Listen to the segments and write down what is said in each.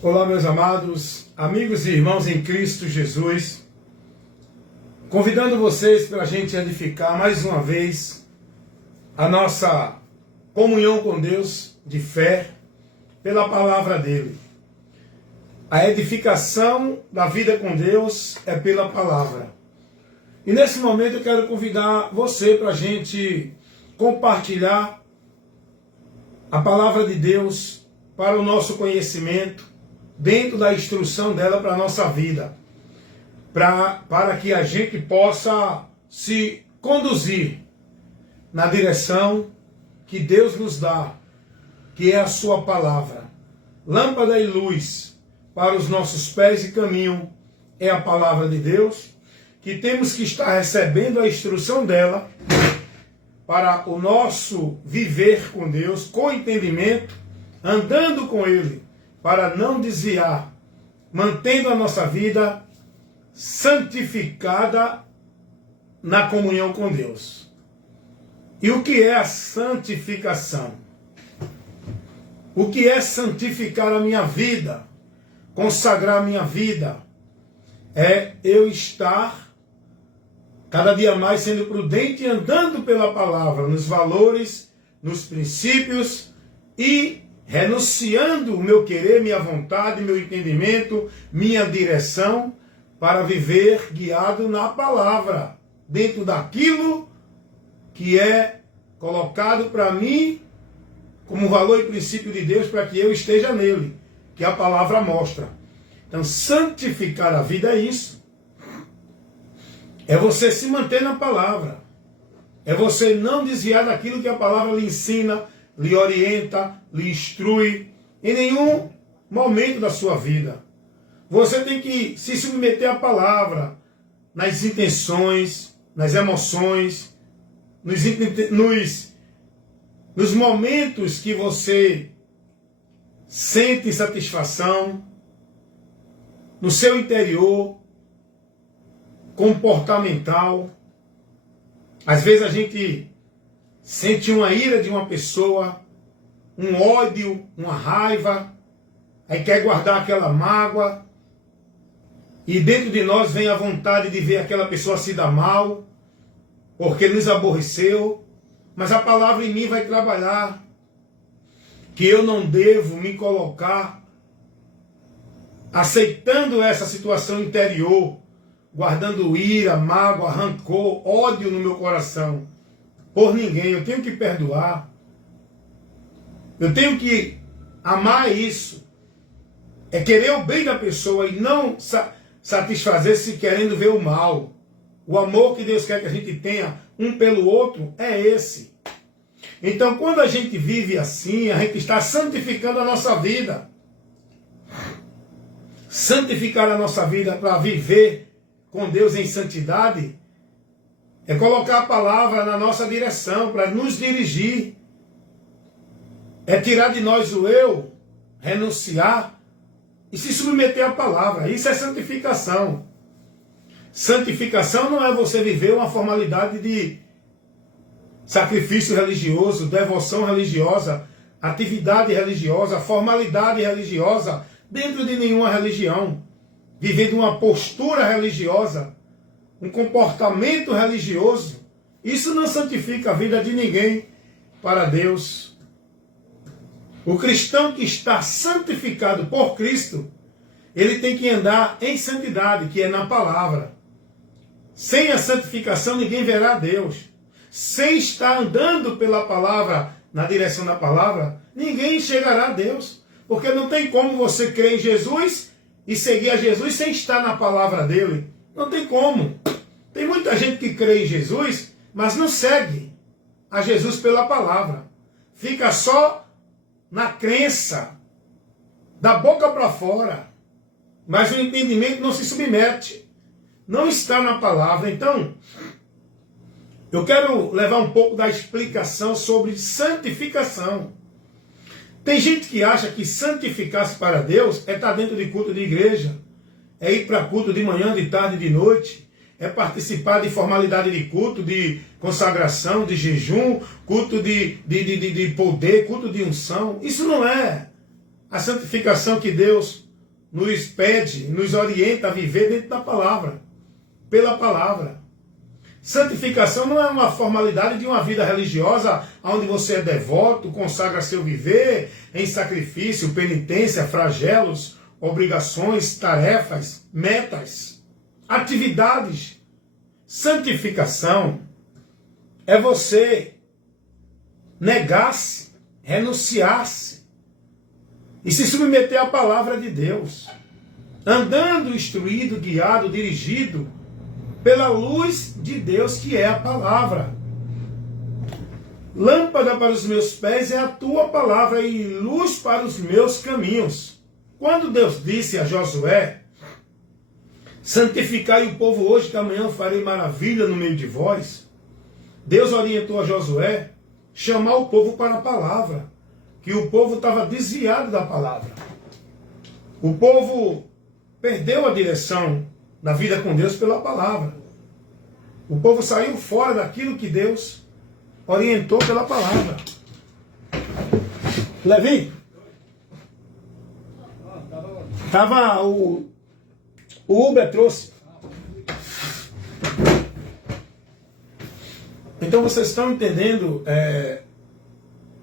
Olá, meus amados, amigos e irmãos em Cristo Jesus, convidando vocês para a gente edificar mais uma vez a nossa comunhão com Deus de fé pela palavra dele. A edificação da vida com Deus é pela palavra. E nesse momento eu quero convidar você para a gente compartilhar a palavra de Deus para o nosso conhecimento, dentro da instrução dela para a nossa vida, para que a gente possa se conduzir na direção que Deus nos dá, que é a sua palavra. Lâmpada e luz para os nossos pés e caminho é a palavra de Deus, que temos que estar recebendo a instrução dela para o nosso viver com Deus, com entendimento, andando com Ele, para não desviar, mantendo a nossa vida santificada na comunhão com Deus. E o que é a santificação? O que é santificar a minha vida? Consagrar a minha vida? É eu estar cada dia mais sendo prudente e andando pela palavra, nos valores, nos princípios e renunciando o meu querer, minha vontade, meu entendimento, minha direção, para viver guiado na palavra, dentro daquilo que é colocado para mim como valor e princípio de Deus, para que eu esteja nele, que a palavra mostra. Então, santificar a vida é isso. É você se manter na palavra. É você não desviar daquilo que a palavra lhe ensina, lhe orienta, lhe instrui, em nenhum momento da sua vida. Você tem que se submeter à palavra, nas intenções, nas emoções, nos momentos que você sente insatisfação, no seu interior, comportamental. Às vezes a gente sente uma ira de uma pessoa, um ódio, uma raiva, aí quer guardar aquela mágoa, e dentro de nós vem a vontade de ver aquela pessoa se dar mal, porque nos aborreceu, mas a palavra em mim vai trabalhar, que eu não devo me colocar aceitando essa situação interior, guardando ira, mágoa, rancor, ódio no meu coração, por ninguém. Eu tenho que perdoar. Eu tenho que amar isso. É querer o bem da pessoa e não satisfazer-se querendo ver o mal. O amor que Deus quer que a gente tenha um pelo outro é esse. Então, quando a gente vive assim, a gente está santificando a nossa vida. Santificar a nossa vida para viver com Deus em santidade é colocar a palavra na nossa direção, para nos dirigir. É tirar de nós o eu, renunciar e se submeter à palavra. Isso é santificação. Santificação não é você viver uma formalidade de sacrifício religioso, devoção religiosa, atividade religiosa, formalidade religiosa, dentro de nenhuma religião. Vivendo uma postura religiosa, um comportamento religioso, isso não santifica a vida de ninguém para Deus. O cristão que está santificado por Cristo, ele tem que andar em santidade, que é na palavra. Sem a santificação ninguém verá a Deus. Sem estar andando pela palavra, na direção da palavra, ninguém chegará a Deus. Porque não tem como você crer em Jesus e seguir a Jesus sem estar na palavra dele. Não tem como. Tem muita gente que crê em Jesus, mas não segue a Jesus pela palavra. Fica só na crença, da boca para fora. Mas o entendimento não se submete. Não está na palavra. Então, eu quero levar um pouco da explicação sobre santificação. Tem gente que acha que santificar-se para Deus é estar dentro de culto de igreja, é ir para culto de manhã, de tarde, de noite, é participar de formalidade de culto, de consagração, de jejum, culto de poder, culto de unção. Isso não é a santificação que Deus nos pede, nos orienta a viver dentro da palavra, pela palavra. Santificação não é uma formalidade de uma vida religiosa onde você é devoto, consagra seu viver em sacrifício, penitência, flagelos, obrigações, tarefas, metas, atividades. Santificação é você negar-se, renunciar-se e se submeter à palavra de Deus, andando instruído, guiado, dirigido pela luz de Deus, que é a palavra. Lâmpada para os meus pés é a tua palavra e luz para os meus caminhos. Quando Deus disse a Josué, santificai o povo hoje, que amanhã farei maravilha no meio de vós, Deus orientou a Josué chamar o povo para a palavra, que o povo estava desviado da palavra. O povo perdeu a direção da vida com Deus pela palavra. O povo saiu fora daquilo que Deus orientou pela palavra. Levi? Tava o Uber trouxe. Então vocês estão entendendo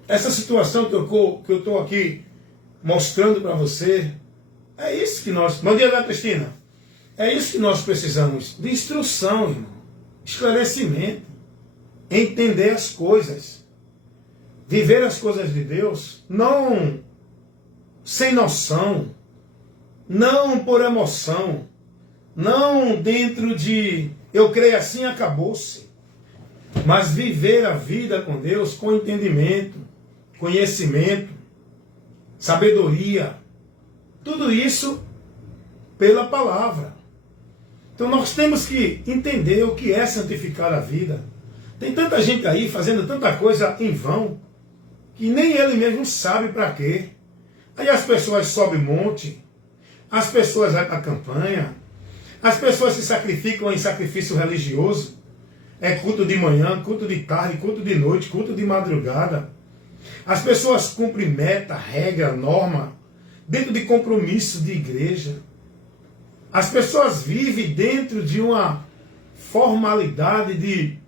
essa situação que eu estou aqui mostrando para você. É isso que nós... Bom dia, Ana Cristina. É isso que nós precisamos, de instrução, irmão, esclarecimento, entender as coisas, viver as coisas de Deus, não sem noção, não por emoção, não dentro de eu creio assim, acabou-se, mas viver a vida com Deus com entendimento, conhecimento, sabedoria, tudo isso pela palavra. Então nós temos que entender o que é santificar a vida. Tem tanta gente aí fazendo tanta coisa em vão, que nem ele mesmo sabe para quê. Aí as pessoas sobem monte, as pessoas vão para a campanha, as pessoas se sacrificam em sacrifício religioso. É culto de manhã, culto de tarde, culto de noite, culto de madrugada. As pessoas cumprem meta, regra, norma, dentro de compromisso de igreja. As pessoas vivem dentro de uma formalidade de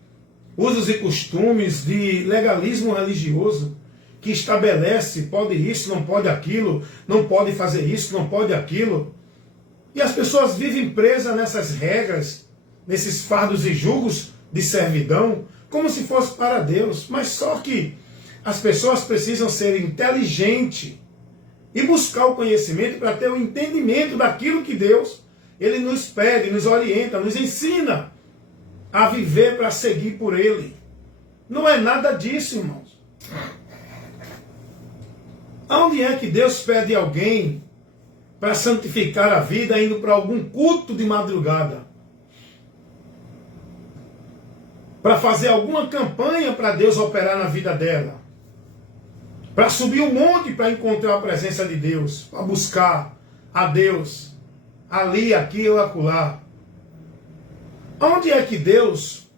usos e costumes, de legalismo religioso, que estabelece, pode isso, não pode aquilo, não pode fazer isso, não pode aquilo. E as pessoas vivem presas nessas regras, nesses fardos e julgos de servidão, como se fosse para Deus. Mas só que as pessoas precisam ser inteligentes e buscar o conhecimento para ter o entendimento daquilo que Deus Ele nos pede, nos orienta, nos ensina a viver para seguir por Ele. Não é nada disso, irmãos. Aonde é que Deus pede alguém para santificar a vida indo para algum culto de madrugada? Para fazer alguma campanha para Deus operar na vida dela? Para subir um monte para encontrar a presença de Deus? Para buscar a Deus? Ali, aqui ou acolá. Onde é que Deus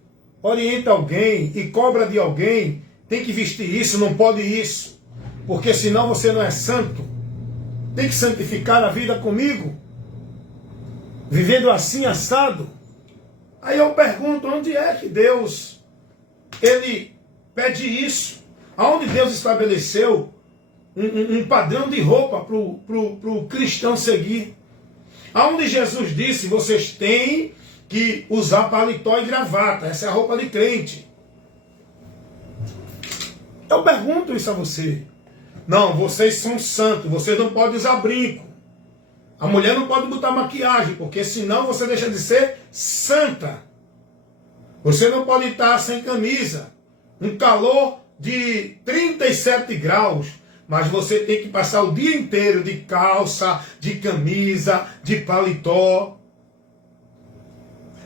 orienta alguém e cobra de alguém, tem que vestir isso, não pode isso, porque senão você não é santo? Tem que santificar a vida comigo, vivendo assim assado. Aí eu pergunto, onde é que Deus, Ele pede isso? Aonde Deus estabeleceu um padrão de roupa para o cristão seguir? Aonde Jesus disse, vocês têm que usar paletó e gravata, essa é a roupa de crente. Eu pergunto isso a você. Não, vocês são santos, vocês não podem usar brinco. A mulher não pode botar maquiagem, porque senão você deixa de ser santa. Você não pode estar sem camisa. Um calor de 37 graus. Mas você tem que passar o dia inteiro de calça, de camisa, de paletó.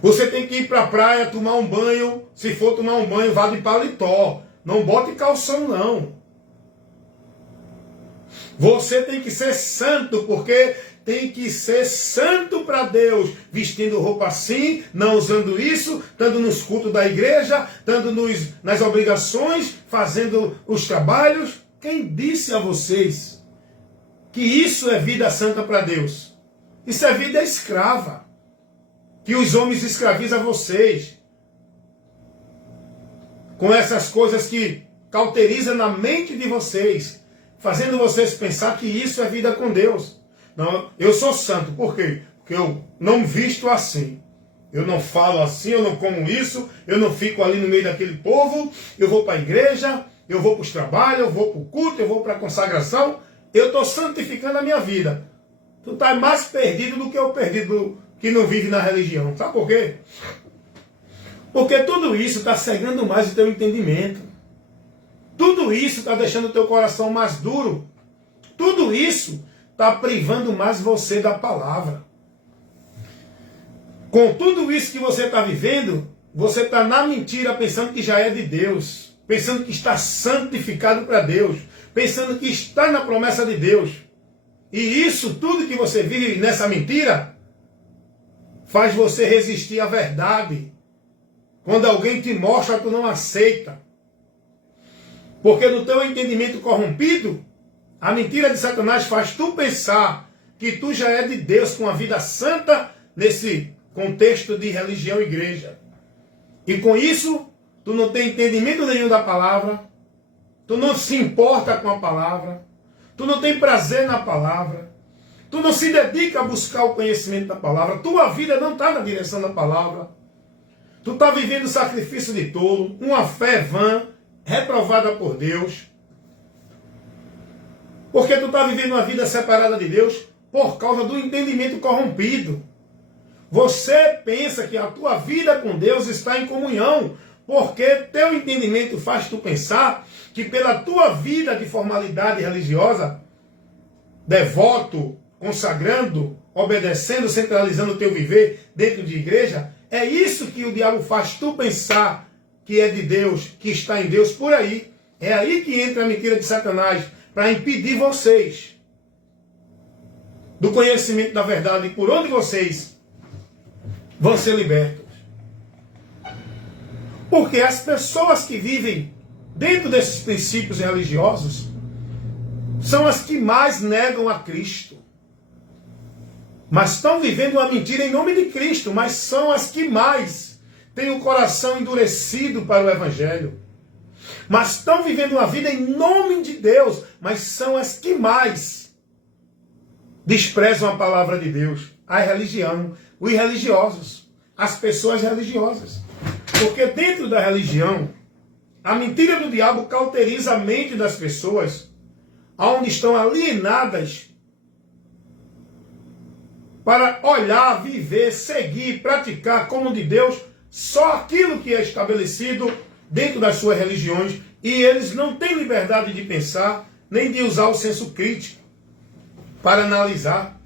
Você tem que ir para a praia tomar um banho. Se for tomar um banho, vá de paletó. Não bote calção, não. Você tem que ser santo, porque tem que ser santo para Deus. Vestindo roupa assim, não usando isso, estando nos cultos da igreja, estando nas obrigações, fazendo os trabalhos. Quem disse a vocês que isso é vida santa para Deus? Isso é vida escrava. Que os homens escravizam vocês. Com essas coisas que cauterizam na mente de vocês. Fazendo vocês pensar que isso é vida com Deus. Não, eu sou santo. Por quê? Porque eu não visto assim. Eu não falo assim, eu não como isso, eu não fico ali no meio daquele povo, eu vou para a igreja, eu vou para os trabalhos, eu vou para o culto, eu vou para a consagração. Eu estou santificando a minha vida. Tu estás mais perdido do que o perdido que não vive na religião. Sabe por quê? Porque tudo isso está cegando mais o teu entendimento. Tudo isso está deixando o teu coração mais duro. Tudo isso está privando mais você da palavra. Com tudo isso que você está vivendo, você está na mentira pensando que já é de Deus. Pensando que está santificado para Deus. Pensando que está na promessa de Deus. E isso tudo que você vive nessa mentira faz você resistir à verdade. Quando alguém te mostra, tu não aceita. Porque no teu entendimento corrompido, a mentira de Satanás faz tu pensar que tu já é de Deus com a vida santa nesse contexto de religião e igreja. E com isso, tu não tem entendimento nenhum da palavra, tu não se importa com a palavra, tu não tem prazer na palavra, tu não se dedica a buscar o conhecimento da palavra, tua vida não está na direção da palavra, tu está vivendo sacrifício de tolo, uma fé vã, reprovada por Deus, porque tu está vivendo uma vida separada de Deus por causa do entendimento corrompido. Você pensa que a tua vida com Deus está em comunhão, porque teu entendimento faz tu pensar que pela tua vida de formalidade religiosa, devoto, consagrando, obedecendo, centralizando o teu viver dentro de igreja, é isso que o diabo faz tu pensar que é de Deus, que está em Deus por aí. É aí que entra a mentira de Satanás, para impedir vocês do conhecimento da verdade, por onde vocês vão ser libertos. Porque as pessoas que vivem dentro desses princípios religiosos são as que mais negam a Cristo. Mas estão vivendo uma mentira em nome de Cristo, mas são as que mais têm o coração endurecido para o Evangelho. Mas estão vivendo uma vida em nome de Deus, mas são as que mais desprezam a palavra de Deus, a religião, os religiosos, as pessoas religiosas. Porque dentro da religião, a mentira do diabo cauteriza a mente das pessoas, onde estão alienadas para olhar, viver, seguir, praticar como de Deus, só aquilo que é estabelecido dentro das suas religiões, e eles não têm liberdade de pensar, nem de usar o senso crítico para analisar.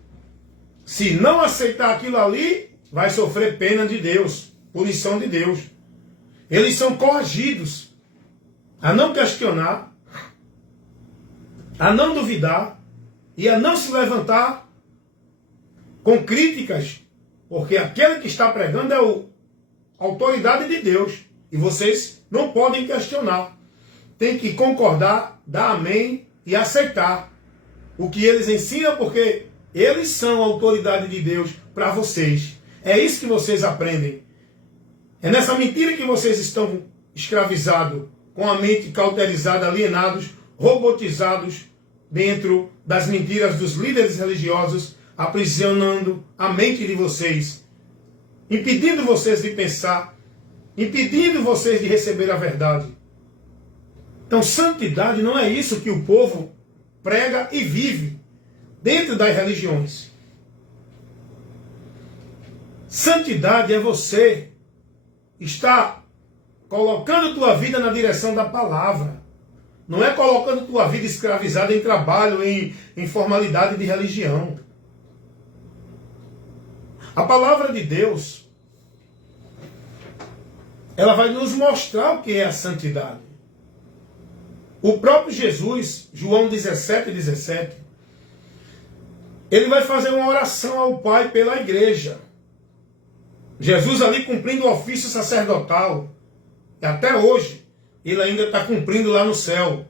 Se não aceitar aquilo ali, vai sofrer pena de Deus, punição de Deus. Eles são coagidos a não questionar, a não duvidar e a não se levantar com críticas, porque aquele que está pregando é a autoridade de Deus e vocês não podem questionar. Tem que concordar, dar amém e aceitar o que eles ensinam, porque eles são a autoridade de Deus para vocês. É isso que vocês aprendem. É nessa mentira que vocês estão escravizados, com a mente cauterizada, alienados, robotizados dentro das mentiras dos líderes religiosos, aprisionando a mente de vocês, impedindo vocês de pensar, impedindo vocês de receber a verdade. Então, santidade não é isso que o povo prega e vive dentro das religiões. Santidade é você estar colocando tua vida na direção da palavra. Não é colocando tua vida escravizada em trabalho, em formalidade de religião. A palavra de Deus, ela vai nos mostrar o que é a santidade. O próprio Jesus, João 17:17, ele vai fazer uma oração ao Pai pela igreja. Jesus ali cumprindo o ofício sacerdotal. E até hoje, ele ainda está cumprindo lá no céu.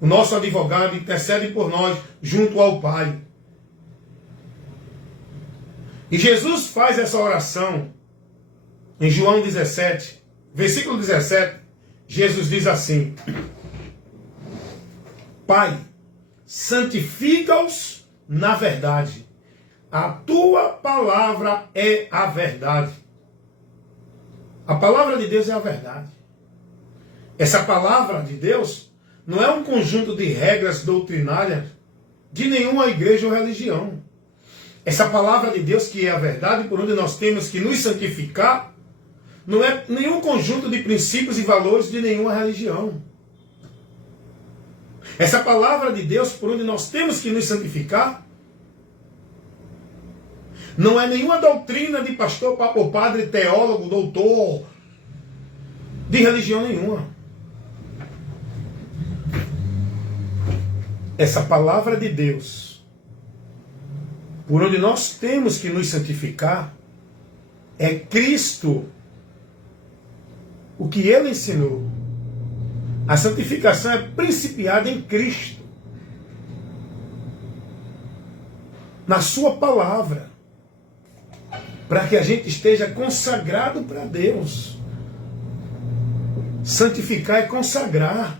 O nosso advogado intercede por nós junto ao Pai. E Jesus faz essa oração em João 17, versículo 17. Jesus diz assim: Pai, santifica-os na verdade. A tua palavra é a verdade. A palavra de Deus é a verdade. Essa palavra de Deus não é um conjunto de regras doutrinárias de nenhuma igreja ou religião. Essa palavra de Deus, que é a verdade, por onde nós temos que nos santificar, não é nenhum conjunto de princípios e valores de nenhuma religião. Essa palavra de Deus, por onde nós temos que nos santificar, não é nenhuma doutrina de pastor, papo, padre, teólogo, doutor, de religião nenhuma. Essa palavra de Deus, por onde nós temos que nos santificar, é Cristo. O que Ele ensinou. A santificação é principiada em Cristo. Na sua palavra. Para que a gente esteja consagrado para Deus. Santificar é consagrar.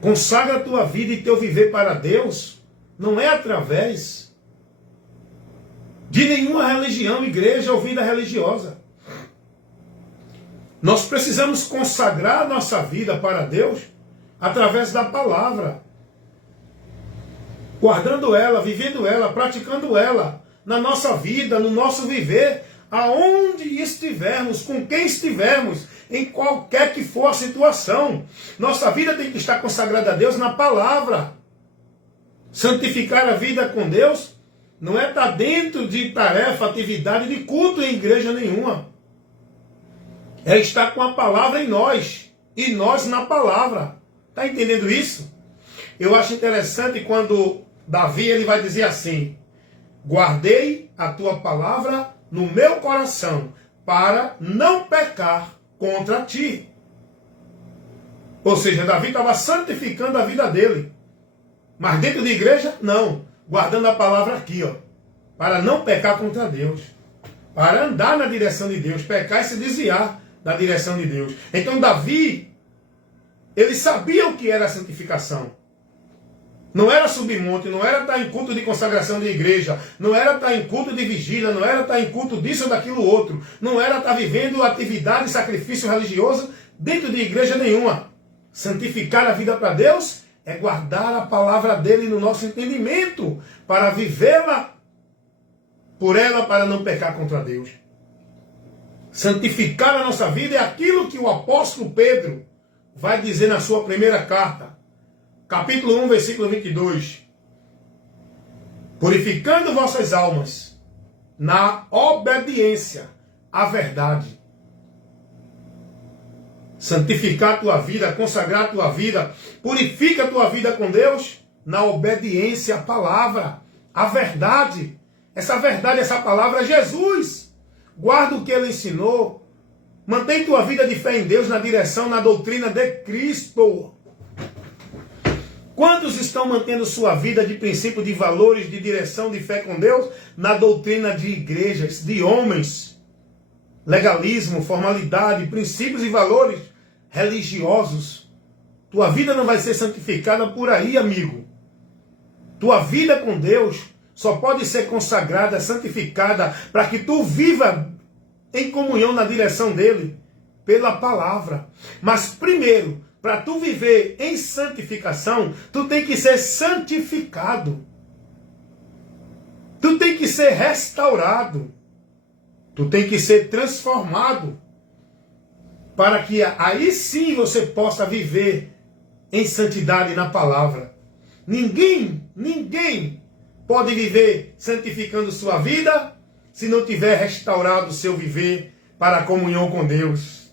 Consagra a tua vida e teu viver para Deus. Não é através de nenhuma religião, igreja ou vida religiosa. Nós precisamos consagrar a nossa vida para Deus através da palavra. Guardando ela, vivendo ela, praticando ela na nossa vida, no nosso viver, aonde estivermos, com quem estivermos, em qualquer que for a situação. Nossa vida tem que estar consagrada a Deus na palavra. Santificar a vida com Deus não é estar dentro de tarefa, atividade de culto em igreja nenhuma. É estar com a palavra em nós. E nós na palavra. Está entendendo isso? Eu acho interessante quando Davi ele vai dizer assim: guardei a tua palavra no meu coração para não pecar contra ti. Ou seja, Davi estava santificando a vida dele. Mas dentro de igreja, não. Guardando a palavra aqui, ó. Para não pecar contra Deus. Para andar na direção de Deus. Pecar e se desviar da direção de Deus. Então Davi, ele sabia o que era a santificação. Não era subir monte, não era estar em culto de consagração de igreja, não era estar em culto de vigília, não era estar em culto disso ou daquilo outro, não era estar vivendo atividade, sacrifício religioso dentro de igreja nenhuma. Santificar a vida para Deus é guardar a palavra dele no nosso entendimento, para vivê-la por ela, para não pecar contra Deus. Santificar a nossa vida é aquilo que o apóstolo Pedro vai dizer na sua primeira carta. Capítulo 1, versículo 22. Purificando vossas almas na obediência à verdade. Santificar a tua vida, consagrar a tua vida, purifica a tua vida com Deus na obediência à palavra, à verdade. Essa verdade, essa palavra é Jesus. Guarda o que ele ensinou. Mantém tua vida de fé em Deus na direção, na doutrina de Cristo. Quantos estão mantendo sua vida de princípio, de valores, de direção, de fé com Deus, na doutrina de igrejas, de homens? Legalismo, formalidade, princípios e valores religiosos. Tua vida não vai ser santificada por aí, amigo. Tua vida com Deus só pode ser consagrada, santificada, para que tu viva em comunhão na direção dele, pela palavra. Mas primeiro, para tu viver em santificação, tu tem que ser santificado. Tu tem que ser restaurado. Tu tem que ser transformado. Para que aí sim você possa viver em santidade na palavra. Ninguém pode viver santificando sua vida se não tiver restaurado o seu viver para a comunhão com Deus.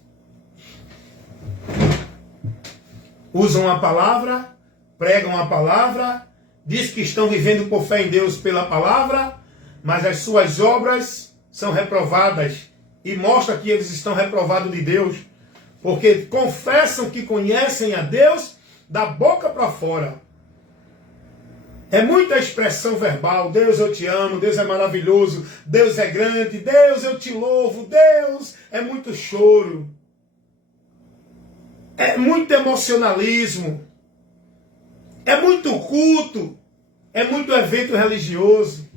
Usam a palavra, pregam a palavra, diz que estão vivendo por fé em Deus pela palavra, mas as suas obras são reprovadas e mostra que eles estão reprovados de Deus, porque confessam que conhecem a Deus da boca para fora, É muita expressão verbal. Deus, eu te amo. Deus é maravilhoso. Deus é grande. Deus, eu te louvo. Deus, é muito choro. É muito emocionalismo. É muito culto. É muito evento religioso.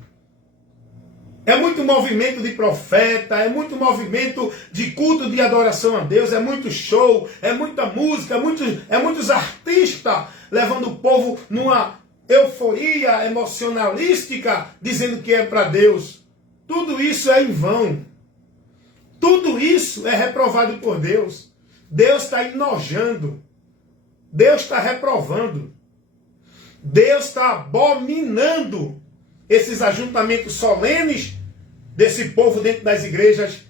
É muito movimento de profeta, é muito movimento de culto de adoração a Deus, é muito show, é muita música, é muitos artistas levando o povo numa euforia emocionalística, dizendo que é para Deus. Tudo isso é em vão. Tudo isso é reprovado por Deus. Deus está enojando. Deus está reprovando. Deus está abominando esses ajuntamentos solenes desse povo dentro das igrejas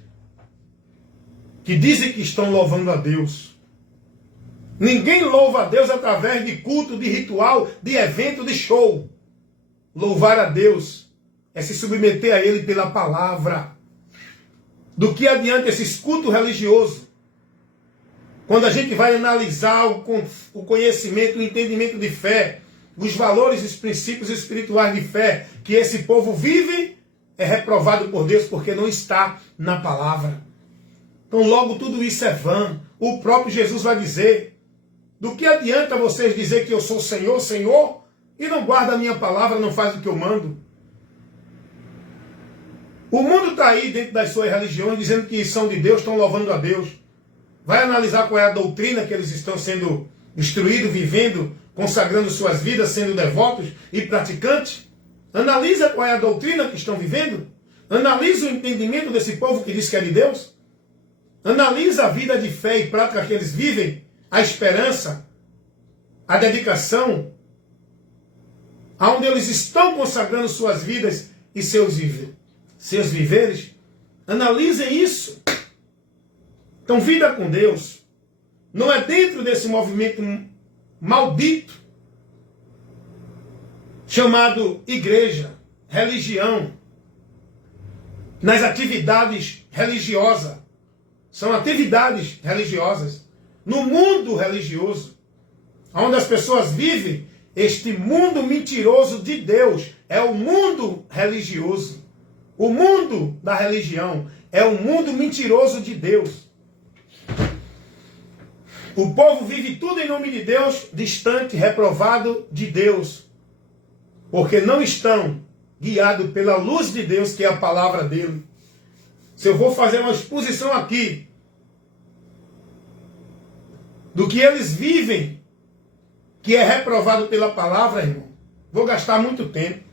que dizem que estão louvando a Deus. Ninguém louva a Deus através de culto, de ritual, de evento, de show. Louvar a Deus é se submeter a Ele pela palavra. Do que adianta esses cultos religiosos? Quando a gente vai analisar o conhecimento, o entendimento de fé, os valores e os princípios espirituais de fé que esse povo vive, é reprovado por Deus porque não está na palavra. Então logo tudo isso é vã. O próprio Jesus vai dizer: do que adianta vocês dizer que eu sou Senhor, Senhor, e não guarda a minha palavra, não faz o que eu mando? O mundo está aí dentro das suas religiões dizendo que são de Deus, estão louvando a Deus. Vai analisar qual é a doutrina que eles estão sendo instruídos, vivendo, consagrando suas vidas, sendo devotos e praticantes. Analisa qual é a doutrina que estão vivendo. Analisa o entendimento desse povo que diz que é de Deus. Analisa a vida de fé e prática que eles vivem, a esperança, a dedicação, aonde eles estão consagrando suas vidas e seus viveres. Analisem isso. Então, vida com Deus não é dentro desse movimento maldito chamado igreja, religião, nas atividades religiosas. São atividades religiosas. No mundo religioso, onde as pessoas vivem este mundo mentiroso de Deus, é o mundo religioso. O mundo da religião é o mundo mentiroso de Deus. O povo vive tudo em nome de Deus, distante, reprovado de Deus. Porque não estão guiados pela luz de Deus, que é a palavra dele. Se eu vou fazer uma exposição aqui do que eles vivem, que é reprovado pela palavra, irmão, vou gastar muito tempo.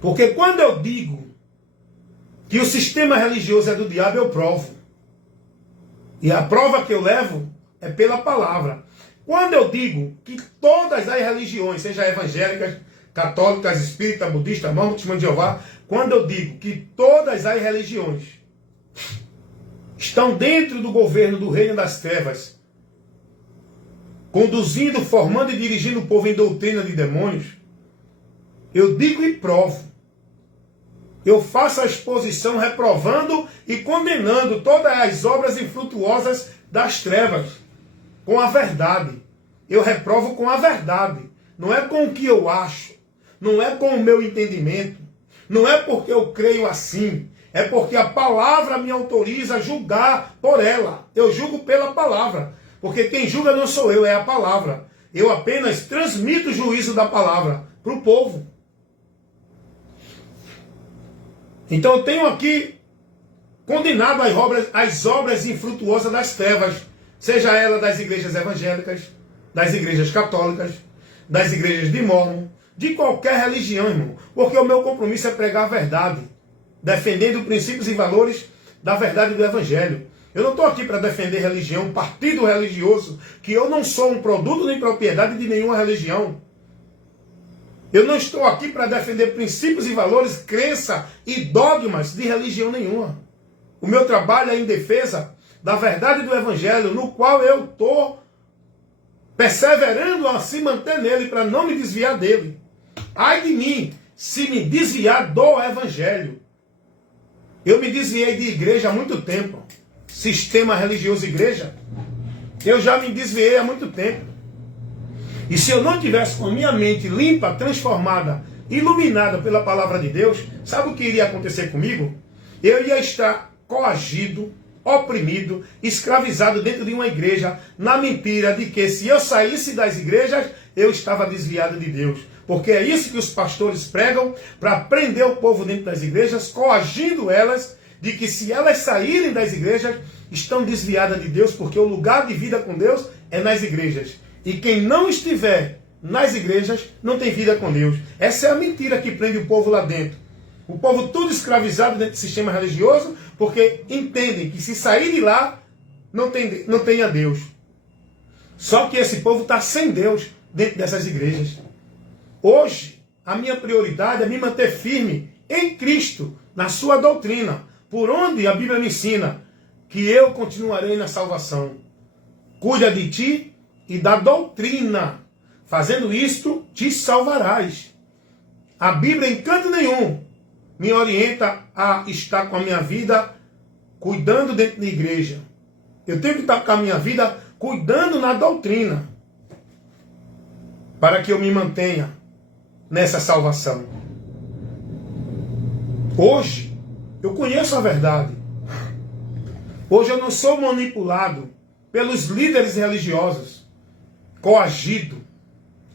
Porque quando eu digo que o sistema religioso é do diabo, eu provo. E a prova que eu levo é pela palavra. Quando eu digo que todas as religiões, seja evangélicas, católicas, espíritas, budistas, mormons, testemunhas de Jeová, quando eu digo que todas as religiões estão dentro do governo do reino das trevas, conduzindo, formando e dirigindo o povo em doutrina de demônios, eu digo e provo. Eu faço a exposição reprovando e condenando todas as obras infrutuosas das trevas, com a verdade. Eu reprovo com a verdade. Não é com o que eu acho, não é com o meu entendimento, não é porque eu creio assim, é porque a palavra me autoriza a julgar por ela. Eu julgo pela palavra, porque quem julga não sou eu, é a palavra. Eu apenas transmito o juízo da palavra para o povo. Então eu tenho aqui condenado as obras infrutuosas das trevas, seja ela das igrejas evangélicas, das igrejas católicas, das igrejas de Mórmon, de qualquer religião, irmão. Porque o meu compromisso é pregar a verdade, defendendo princípios e valores da verdade do Evangelho. Eu não estou aqui para defender religião, partido religioso, que eu não sou um produto nem propriedade de nenhuma religião. Eu não estou aqui para defender princípios e valores, crença e dogmas de religião nenhuma. O meu trabalho é em defesa da verdade do Evangelho, no qual eu estou perseverando a se manter nele para não me desviar dele. Ai de mim, se me desviar do Evangelho. Eu me desviei de igreja há muito tempo. Sistema religioso igreja. Eu já me desviei há muito tempo. E se eu não tivesse com a minha mente limpa, transformada, iluminada pela palavra de Deus, sabe o que iria acontecer comigo? Eu ia estar coagido, oprimido, escravizado dentro de uma igreja, na mentira de que se eu saísse das igrejas, eu estava desviado de Deus. Porque é isso que os pastores pregam, para prender o povo dentro das igrejas, coagindo elas, de que se elas saírem das igrejas, estão desviadas de Deus, porque o lugar de vida com Deus é nas igrejas. E quem não estiver nas igrejas, não tem vida com Deus. Essa é a mentira que prende o povo lá dentro. O povo tudo escravizado dentro do sistema religioso, porque entendem que se sair de lá, não tem a Deus. Só que esse povo está sem Deus dentro dessas igrejas. Hoje, a minha prioridade é me manter firme em Cristo, na sua doutrina, por onde a Bíblia me ensina que eu continuarei na salvação. Cuida de ti e da doutrina. Fazendo isto, te salvarás. A Bíblia, em canto nenhum, me orienta a estar com a minha vida cuidando dentro da igreja. Eu tenho que estar com a minha vida cuidando na doutrina, para que eu me mantenha nessa salvação. Hoje, eu conheço a verdade. Hoje eu não sou manipulado pelos líderes religiosos, coagido,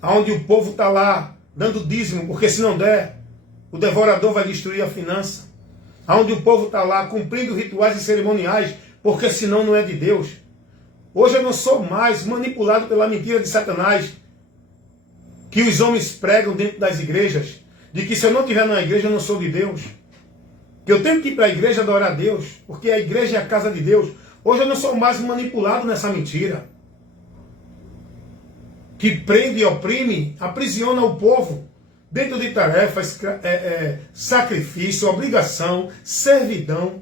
onde o povo está lá dando dízimo, porque se não der, o devorador vai destruir a finança. Onde o povo está lá cumprindo rituais e cerimoniais, porque senão não é de Deus. Hoje eu não sou mais manipulado pela mentira de Satanás, que os homens pregam dentro das igrejas, de que se eu não estiver na igreja eu não sou de Deus. Que eu tenho que ir para a igreja adorar a Deus, porque a igreja é a casa de Deus. Hoje eu não sou mais manipulado nessa mentira, que prende e oprime, aprisiona o povo dentro de tarefas, sacrifício, obrigação, servidão.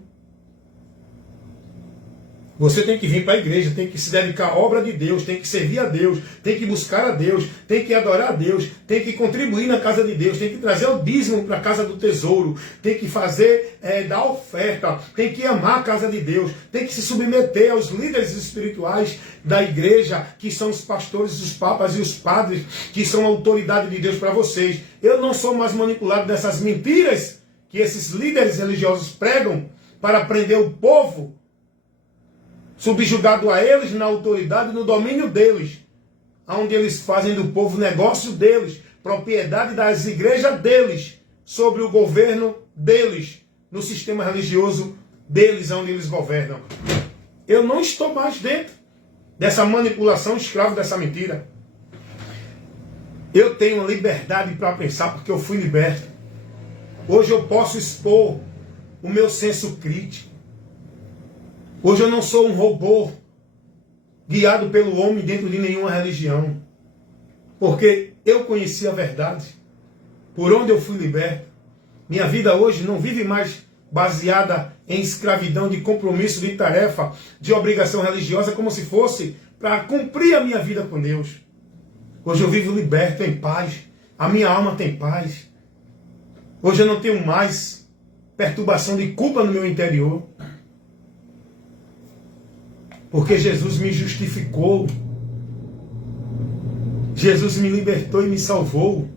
Você tem que vir para a igreja, tem que se dedicar à obra de Deus, tem que servir a Deus, tem que buscar a Deus, tem que adorar a Deus, tem que contribuir na casa de Deus, tem que trazer o dízimo para a casa do tesouro, tem que fazer, dar oferta, tem que amar a casa de Deus, tem que se submeter aos líderes espirituais da igreja, que são os pastores, os papas e os padres, que são a autoridade de Deus para vocês. Eu não sou mais manipulado dessas mentiras que esses líderes religiosos pregam para prender o povo, subjugado a eles na autoridade e no domínio deles, onde eles fazem do povo negócio deles, propriedade das igrejas deles, sobre o governo deles, no sistema religioso deles, onde eles governam. Eu não estou mais dentro dessa manipulação, escravo dessa mentira. Eu tenho liberdade para pensar, porque eu fui liberto. Hoje eu posso expor o meu senso crítico. Hoje eu não sou um robô guiado pelo homem dentro de nenhuma religião. Porque eu conheci a verdade. Por onde eu fui liberto. Minha vida hoje não vive mais baseada em escravidão, de compromisso, de tarefa, de obrigação religiosa, como se fosse para cumprir a minha vida com Deus. Hoje eu vivo liberto, em paz. A minha alma tem paz. Hoje eu não tenho mais perturbação de culpa no meu interior. Porque Jesus me justificou. Jesus me libertou e me salvou.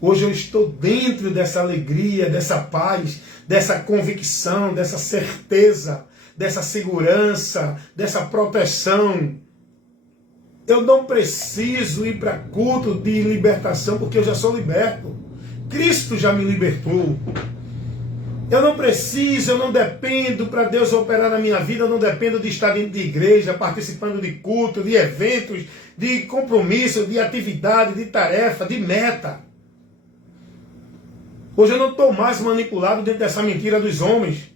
Hoje eu estou dentro dessa alegria, dessa paz, dessa convicção, dessa certeza, dessa segurança, dessa proteção. Eu não preciso ir para culto de libertação, porque eu já sou liberto. Cristo já me libertou. Eu não preciso, eu não dependo para Deus operar na minha vida, eu não dependo de estar dentro de igreja, participando de culto, de eventos, de compromisso, de atividade, de tarefa, de meta. Hoje eu não estou mais manipulado dentro dessa mentira dos homens,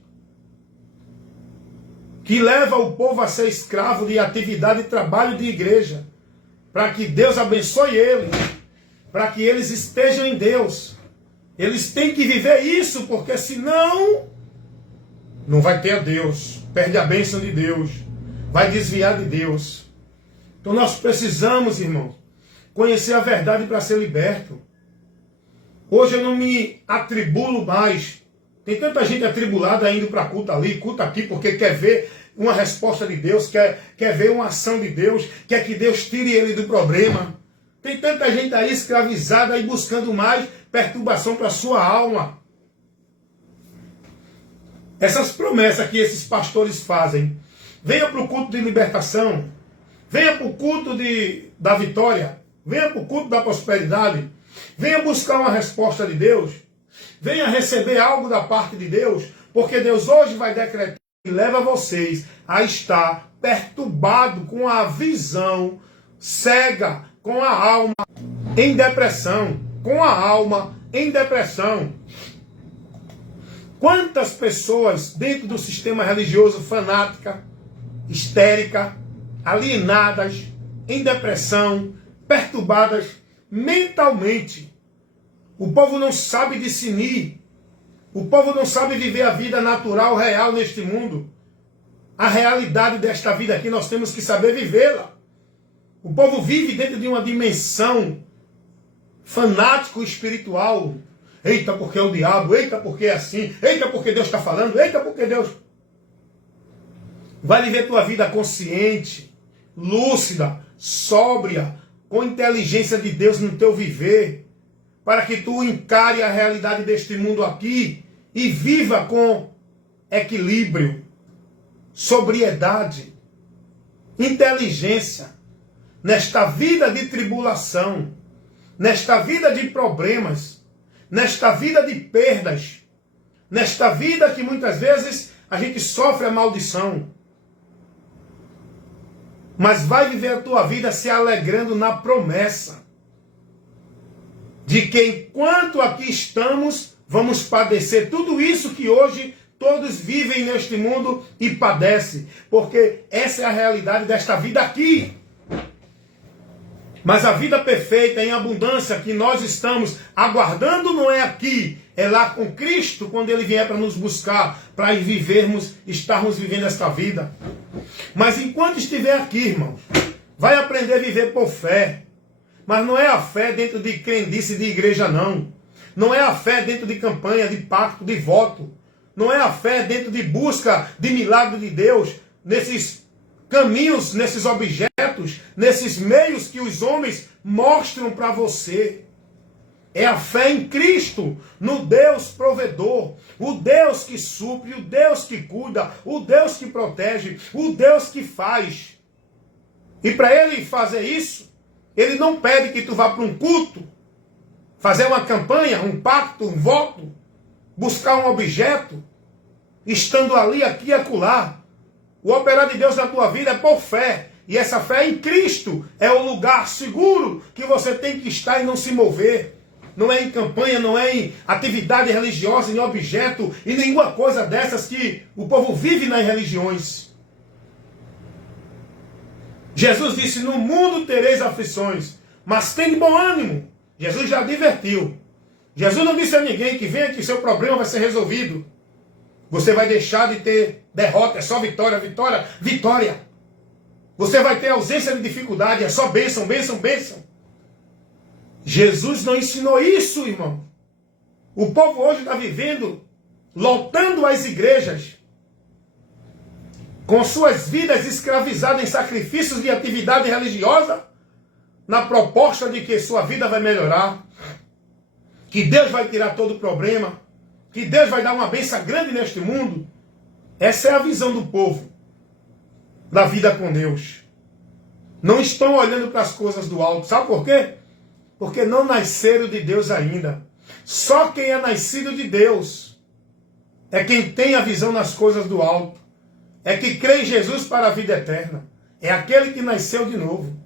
que leva o povo a ser escravo de atividade e trabalho de igreja, para que Deus abençoe eles, para que eles estejam em Deus. Eles têm que viver isso, porque senão não vai ter a Deus, perde a bênção de Deus, vai desviar de Deus. Então nós precisamos, irmãos, conhecer a verdade para ser liberto. Hoje eu não me atribulo mais. Tem tanta gente atribulada indo para culto ali, culto aqui, porque quer ver uma resposta de Deus, quer ver uma ação de Deus, quer que Deus tire ele do problema. Tem tanta gente aí escravizada e buscando mais perturbação para a sua alma. Essas promessas que esses pastores fazem. Venha para o culto de libertação. Venha para o culto da vitória. Venha para o culto da prosperidade. Venha buscar uma resposta de Deus. Venha receber algo da parte de Deus. Porque Deus hoje vai decretar e leva vocês a estar perturbado com a visão cega, com a alma em depressão. Com a alma em depressão. Quantas pessoas dentro do sistema religioso fanática, histérica, alienadas, em depressão, perturbadas mentalmente. O povo não sabe discernir. O povo não sabe viver a vida natural, real neste mundo. A realidade desta vida aqui nós temos que saber vivê-la. O povo vive dentro de uma dimensão fanático espiritual. Eita, porque é o diabo. Eita, porque é assim. Eita, porque Deus está falando. Eita, porque Deus... Vai viver tua vida consciente, lúcida, sóbria, com inteligência de Deus no teu viver, para que tu encare a realidade deste mundo aqui e viva com equilíbrio, sobriedade, inteligência, nesta vida de tribulação, nesta vida de problemas, nesta vida de perdas, nesta vida que muitas vezes a gente sofre a maldição. Mas vai viver a tua vida se alegrando na promessa de que enquanto aqui estamos, vamos padecer tudo isso que hoje todos vivem neste mundo e padecem. Porque essa é a realidade desta vida aqui. Mas a vida perfeita em abundância que nós estamos aguardando não é aqui, é lá com Cristo, quando Ele vier para nos buscar, para estarmos vivendo esta vida. Mas enquanto estiver aqui, irmãos, vai aprender a viver por fé. Mas não é a fé dentro de crendice de igreja, não. Não é a fé dentro de campanha, de pacto, de voto. Não é a fé dentro de busca de milagre de Deus, nesses caminhos, nesses objetos, nesses meios que os homens mostram para você. É a fé em Cristo, no Deus provedor, o Deus que supre, o Deus que cuida, o Deus que protege, o Deus que faz. E para Ele fazer isso, Ele não pede que tu vá para um culto, fazer uma campanha, um pacto, um voto, buscar um objeto, estando ali, aqui e acolá. O operar de Deus na tua vida é por fé. E essa fé em Cristo é o lugar seguro que você tem que estar e não se mover. Não é em campanha, não é em atividade religiosa, em objeto e nenhuma coisa dessas que o povo vive nas religiões. Jesus disse, no mundo tereis aflições, mas tem bom ânimo. Jesus já advertiu. Jesus não disse a ninguém que venha que seu problema vai ser resolvido. Você vai deixar de ter derrota, é só vitória, vitória, vitória. Você vai ter ausência de dificuldade, é só bênção, bênção, bênção. Jesus não ensinou isso, irmão. O povo hoje está vivendo, lotando as igrejas, com suas vidas escravizadas em sacrifícios de atividade religiosa, na proposta de que sua vida vai melhorar, que Deus vai tirar todo o problema, que Deus vai dar uma bênção grande neste mundo. Essa é a visão do povo, da vida com Deus. Não estão olhando para as coisas do alto. Sabe por quê? Porque não nasceram de Deus ainda. Só quem é nascido de Deus é quem tem a visão nas coisas do alto. É que crê em Jesus para a vida eterna. É aquele que nasceu de novo.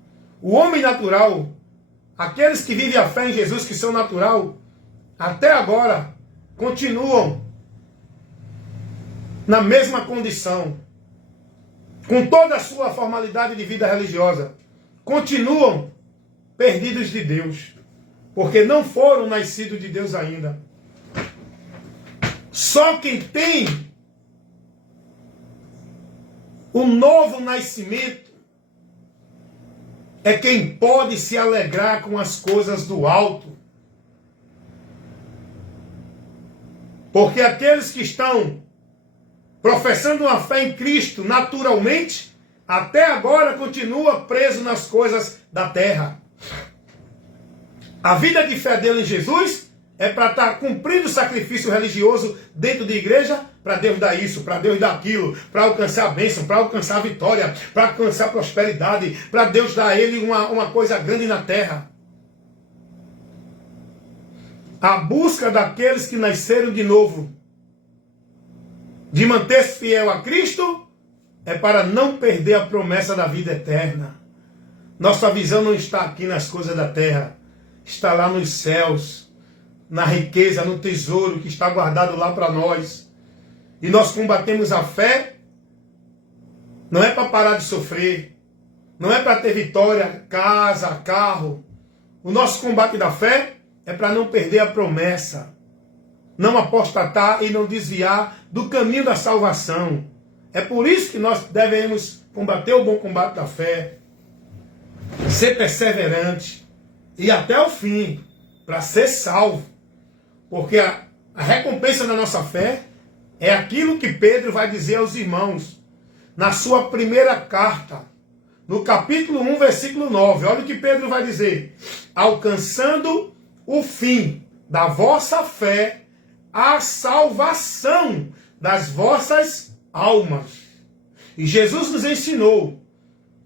O homem natural, aqueles que vivem a fé em Jesus, que são natural, até agora continuam na mesma condição, com toda a sua formalidade de vida religiosa, continuam perdidos de Deus, porque não foram nascidos de Deus ainda. Só quem tem o novo nascimento é quem pode se alegrar com as coisas do alto. Porque aqueles que estão professando uma fé em Cristo naturalmente, até agora continua preso nas coisas da terra. A vida de fé dele em Jesus é para estar cumprindo o sacrifício religioso dentro da igreja, para Deus dar isso, para Deus dar aquilo, para alcançar a bênção, para alcançar a vitória, para alcançar a prosperidade, para Deus dar a ele uma coisa grande na terra. A busca daqueles que nasceram de novo, de manter-se fiel a Cristo, é para não perder a promessa da vida eterna. Nossa visão não está aqui nas coisas da terra, está lá nos céus, na riqueza, no tesouro que está guardado lá para nós. E nós combatemos a fé, não é para parar de sofrer, não é para ter vitória, casa, carro. O nosso combate da fé é para não perder a promessa, não apostatar e não desviar do caminho da salvação. É por isso que nós devemos combater o bom combate da fé, ser perseverante e até o fim, para ser salvo. Porque a recompensa da nossa fé é aquilo que Pedro vai dizer aos irmãos na sua primeira carta, no capítulo 1, versículo 9. Olha o que Pedro vai dizer: alcançando o fim da vossa fé, a salvação das vossas almas. E Jesus nos ensinou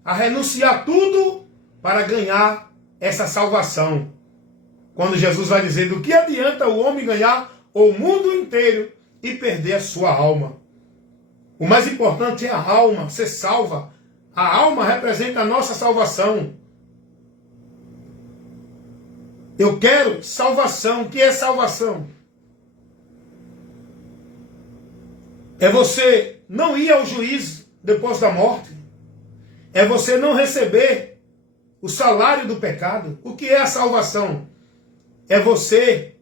a renunciar tudo para ganhar essa salvação. Quando Jesus vai dizer: do que adianta o homem ganhar o mundo inteiro e perder a sua alma? O mais importante é a alma ser salva. A alma representa a nossa salvação. Eu quero salvação. O que é salvação? É você não ir ao juízo depois da morte. É você não receber o salário do pecado. O que é a salvação? É você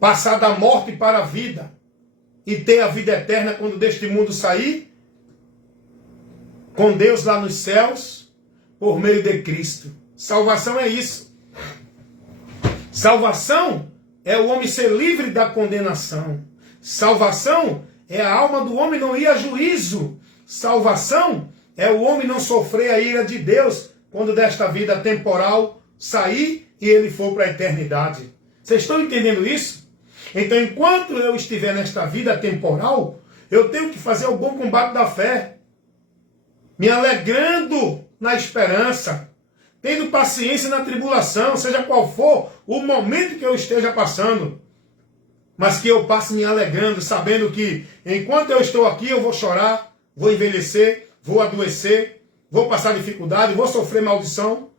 passar da morte para a vida e ter a vida eterna quando deste mundo sair, com Deus lá nos céus, por meio de Cristo. Salvação é isso. Salvação é o homem ser livre da condenação. Salvação é a alma do homem não ir a juízo. Salvação é o homem não sofrer a ira de Deus quando desta vida temporal sair e ele for para a eternidade. Vocês estão entendendo isso? Então, enquanto eu estiver nesta vida temporal, eu tenho que fazer o bom combate da fé, me alegrando na esperança, tendo paciência na tribulação, seja qual for o momento que eu esteja passando, mas que eu passe me alegrando, sabendo que enquanto eu estou aqui, eu vou chorar, vou envelhecer, vou adoecer, vou passar dificuldade, vou sofrer maldição,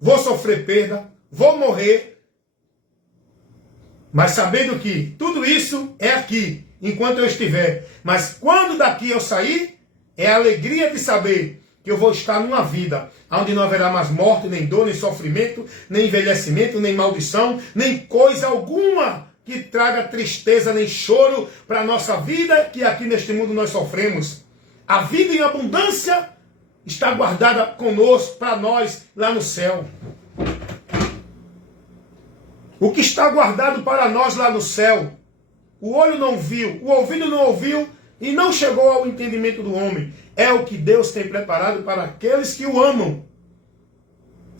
vou sofrer perda, vou morrer, mas sabendo que tudo isso é aqui, enquanto eu estiver. Mas quando daqui eu sair, é a alegria de saber que eu vou estar numa vida onde não haverá mais morte, nem dor, nem sofrimento, nem envelhecimento, nem maldição, nem coisa alguma que traga tristeza, nem choro para a nossa vida, que aqui neste mundo nós sofremos. A vida em abundância está guardada conosco, para nós, lá no céu. O que está guardado para nós lá no céu, o olho não viu, o ouvido não ouviu e não chegou ao entendimento do homem. É o que Deus tem preparado para aqueles que o amam.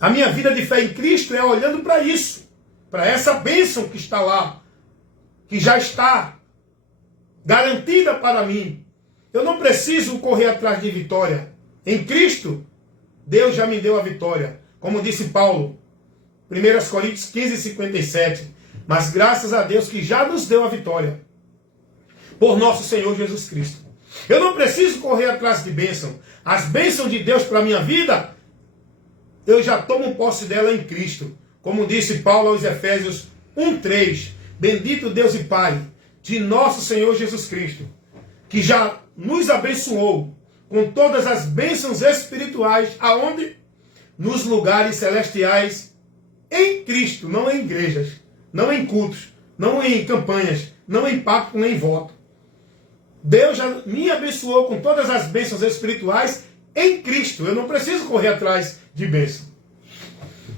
A minha vida de fé em Cristo é olhando para isso, para essa bênção que está lá, que já está garantida para mim. Eu não preciso correr atrás de vitória. Em Cristo, Deus já me deu a vitória. Como disse Paulo, 1 Coríntios 15, 57. Mas graças a Deus que já nos deu a vitória. Por nosso Senhor Jesus Cristo. Eu não preciso correr atrás de bênção. As bênçãos de Deus para a minha vida, eu já tomo posse dela em Cristo. Como disse Paulo aos Efésios 1:3. Bendito Deus e Pai de nosso Senhor Jesus Cristo, que já nos abençoou com todas as bênçãos espirituais, aonde? Nos lugares celestiais, em Cristo, não em igrejas, não em cultos, não em campanhas, não em pacto, nem em voto. Deus já me abençoou com todas as bênçãos espirituais em Cristo. Eu não preciso correr atrás de bênção.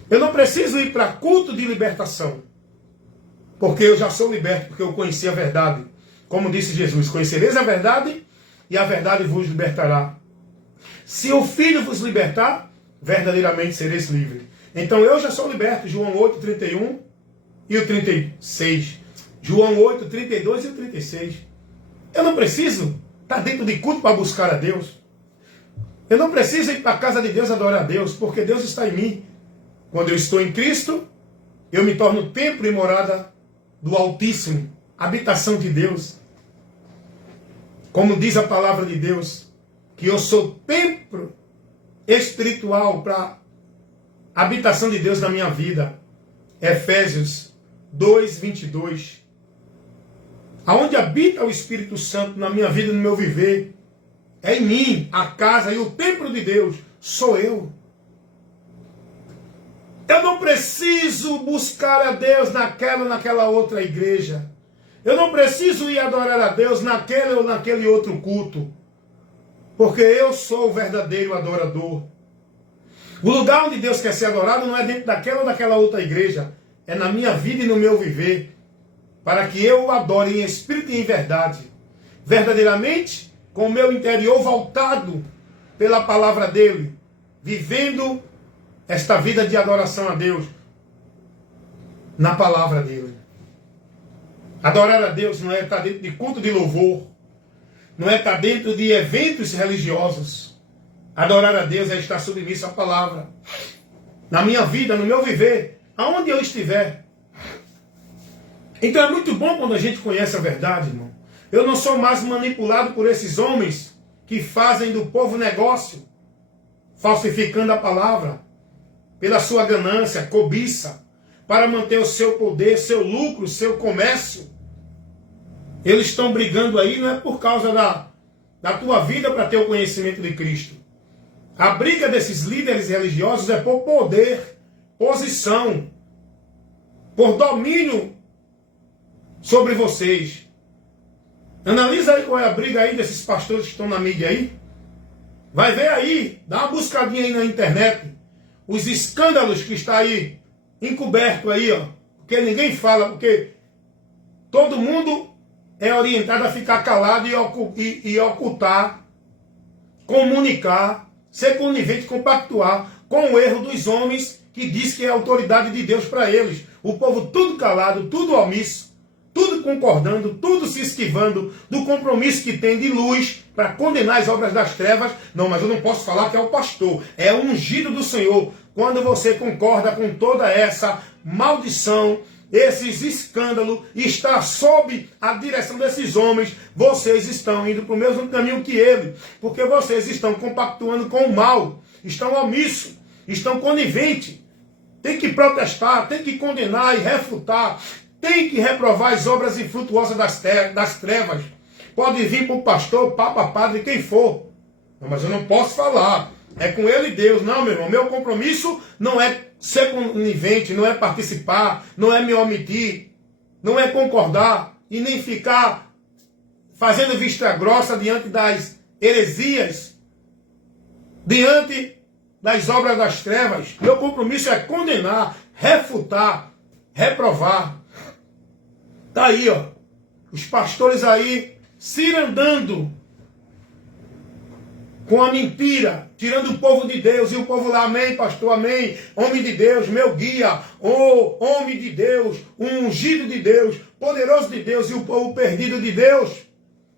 Eu não preciso ir para culto de libertação, porque eu já sou liberto, porque eu conheci a verdade. Como disse Jesus, conhecereis a verdade e a verdade vos libertará. Se o Filho vos libertar, verdadeiramente sereis livres. Então eu já sou liberto, João 8, 31 e o 36. João 8, 32 e o 36. Eu não preciso estar dentro de culto para buscar a Deus. Eu não preciso ir para a casa de Deus adorar a Deus, porque Deus está em mim. Quando eu estou em Cristo, eu me torno templo e morada do Altíssimo, habitação de Deus. Como diz a palavra de Deus, que eu sou templo espiritual para a habitação de Deus na minha vida. Efésios 2, 22. Aonde habita o Espírito Santo na minha vida e no meu viver, é em mim, a casa e o templo de Deus, sou eu. Eu não preciso buscar a Deus naquela outra igreja. Eu não preciso ir adorar a Deus naquele ou naquele outro culto. Porque eu sou o verdadeiro adorador. O lugar onde Deus quer ser adorado não é dentro daquela ou daquela outra igreja. É na minha vida e no meu viver. Para que eu o adore em espírito e em verdade. Verdadeiramente, com o meu interior voltado pela palavra dele. Vivendo esta vida de adoração a Deus na palavra dele. Adorar a Deus não é estar dentro de culto de louvor. Não é estar dentro de eventos religiosos. Adorar a Deus é estar submisso à palavra. Na minha vida, no meu viver, aonde eu estiver. Então é muito bom quando a gente conhece a verdade, irmão. Eu não sou mais manipulado por esses homens que fazem do povo negócio, falsificando a palavra, pela sua ganância, cobiça, para manter o seu poder, seu lucro, seu comércio. Eles estão brigando aí, não é por causa da tua vida para ter o conhecimento de Cristo. A briga desses líderes religiosos é por poder, posição, por domínio sobre vocês. Analisa aí qual é a briga aí desses pastores que estão na mídia aí. Vai ver aí, dá uma buscadinha aí na internet. Os escândalos que está aí, encoberto aí, ó. Porque ninguém fala, porque todo mundo é orientado a ficar calado e ocultar, comunicar, ser conivente, compactuar com o erro dos homens que diz que é a autoridade de Deus para eles. O povo tudo calado, tudo omisso, tudo concordando, tudo se esquivando do compromisso que tem de luz para condenar as obras das trevas. Não, mas eu não posso falar que é o pastor, é o ungido do Senhor. Quando você concorda com toda essa maldição, esses escândalos, está sob a direção desses homens, vocês estão indo para o mesmo caminho que ele, porque vocês estão compactuando com o mal, estão omissos, estão coniventes. Tem que protestar, tem que condenar e refutar, tem que reprovar as obras infrutuosas das trevas. Pode vir para o pastor, papa, padre, quem for. Não, mas eu não posso falar. É com ele e Deus. Não, meu irmão, meu compromisso não é ser conivente, não é participar, não é me omitir, não é concordar e nem ficar fazendo vista grossa diante das heresias, diante das obras das trevas. Meu compromisso é condenar, refutar, reprovar. Tá aí, ó, os pastores aí cirandando com a mentira, tirando o povo de Deus, e o povo lá, amém, pastor, amém, homem de Deus, meu guia, homem de Deus, ungido de Deus, poderoso de Deus, e o povo perdido de Deus,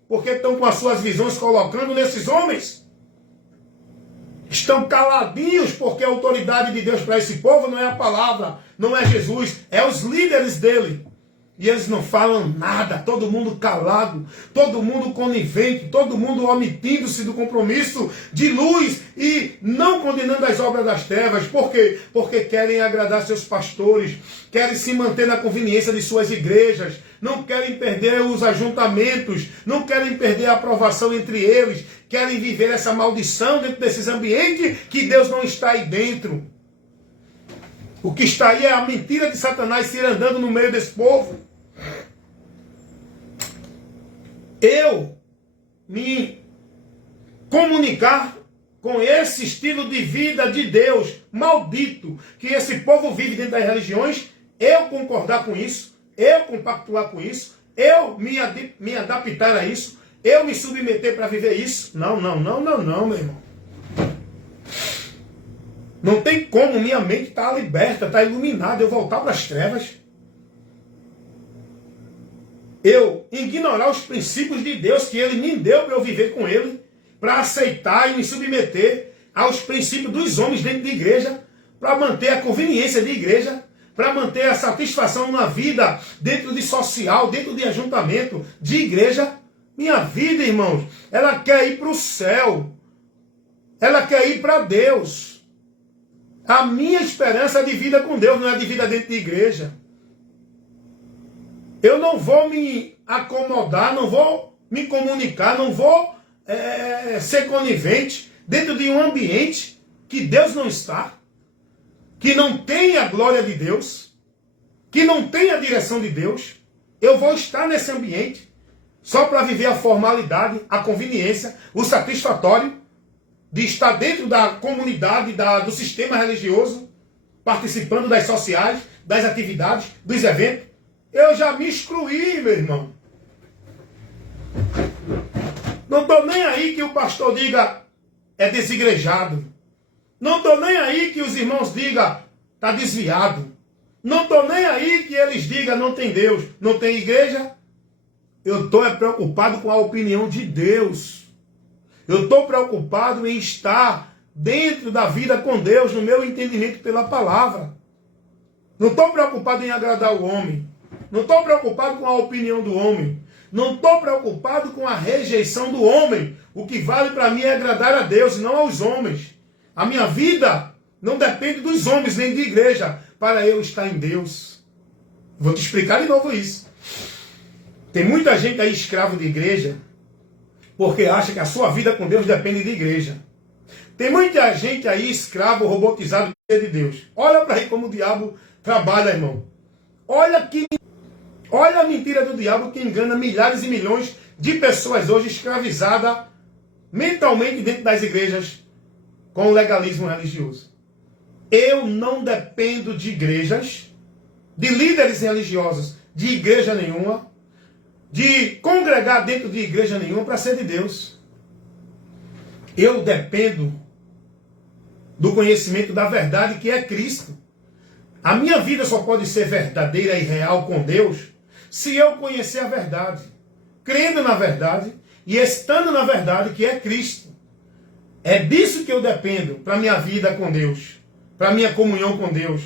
porque estão com as suas visões colocando nesses homens. Estão caladinhos, porque a autoridade de Deus para esse povo não é a palavra, não é Jesus, é os líderes dele. E eles não falam nada, todo mundo calado, todo mundo conivente, todo mundo omitindo-se do compromisso de luz e não condenando as obras das trevas. Por quê? Porque querem agradar seus pastores, querem se manter na conveniência de suas igrejas, não querem perder os ajuntamentos, não querem perder a aprovação entre eles, querem viver essa maldição dentro desses ambientes que Deus não está aí dentro. O que está aí é a mentira de Satanás se andando no meio desse povo. Eu me comunicar com esse estilo de vida de Deus maldito que esse povo vive dentro das religiões, eu concordar com isso, eu compactuar com isso, eu me adaptar a isso, eu me submeter para viver isso. Não, meu irmão. Não tem como minha mente estar liberta, estar iluminada, eu voltar para as trevas. Eu ignorar os princípios de Deus que Ele me deu para eu viver com Ele, para aceitar e me submeter aos princípios dos homens dentro da igreja, para manter a conveniência de igreja, para manter a satisfação na vida dentro de social, dentro de ajuntamento, de igreja. Minha vida, irmãos, ela quer ir para o céu. Ela quer ir para Deus. A minha esperança é de vida com Deus, não é de vida dentro de igreja. Eu não vou me acomodar, não vou me comunicar, não vou ser conivente dentro de um ambiente que Deus não está, que não tem a glória de Deus, que não tem a direção de Deus. Eu vou estar nesse ambiente só para viver a formalidade, a conveniência, o satisfatório de estar dentro da comunidade, do sistema religioso, participando das sociais, das atividades, dos eventos. Eu já me excluí, meu irmão. Não estou nem aí que o pastor diga é desigrejado. Não estou nem aí que os irmãos digam está desviado. Não estou nem aí que eles digam não tem Deus, não tem igreja. Eu estou preocupado com a opinião de Deus. Eu estou preocupado em estar dentro da vida com Deus, no meu entendimento pela palavra. Não estou preocupado em agradar o homem. Não estou preocupado com a opinião do homem. Não estou preocupado com a rejeição do homem. O que vale para mim é agradar a Deus e não aos homens. A minha vida não depende dos homens nem de igreja para eu estar em Deus. Vou te explicar de novo isso. Tem muita gente aí escravo de igreja porque acha que a sua vida com Deus depende de igreja. Tem muita gente aí escravo, robotizado de Deus. Olha para aí como o diabo trabalha, irmão. Olha a mentira do diabo que engana milhares e milhões de pessoas hoje escravizadas mentalmente dentro das igrejas com o legalismo religioso. Eu não dependo de igrejas, de líderes religiosos, de igreja nenhuma, de congregar dentro de igreja nenhuma para ser de Deus. Eu dependo do conhecimento da verdade que é Cristo. A minha vida só pode ser verdadeira e real com Deus se eu conhecer a verdade, crendo na verdade e estando na verdade que é Cristo. É disso que eu dependo para a minha vida com Deus, para a minha comunhão com Deus,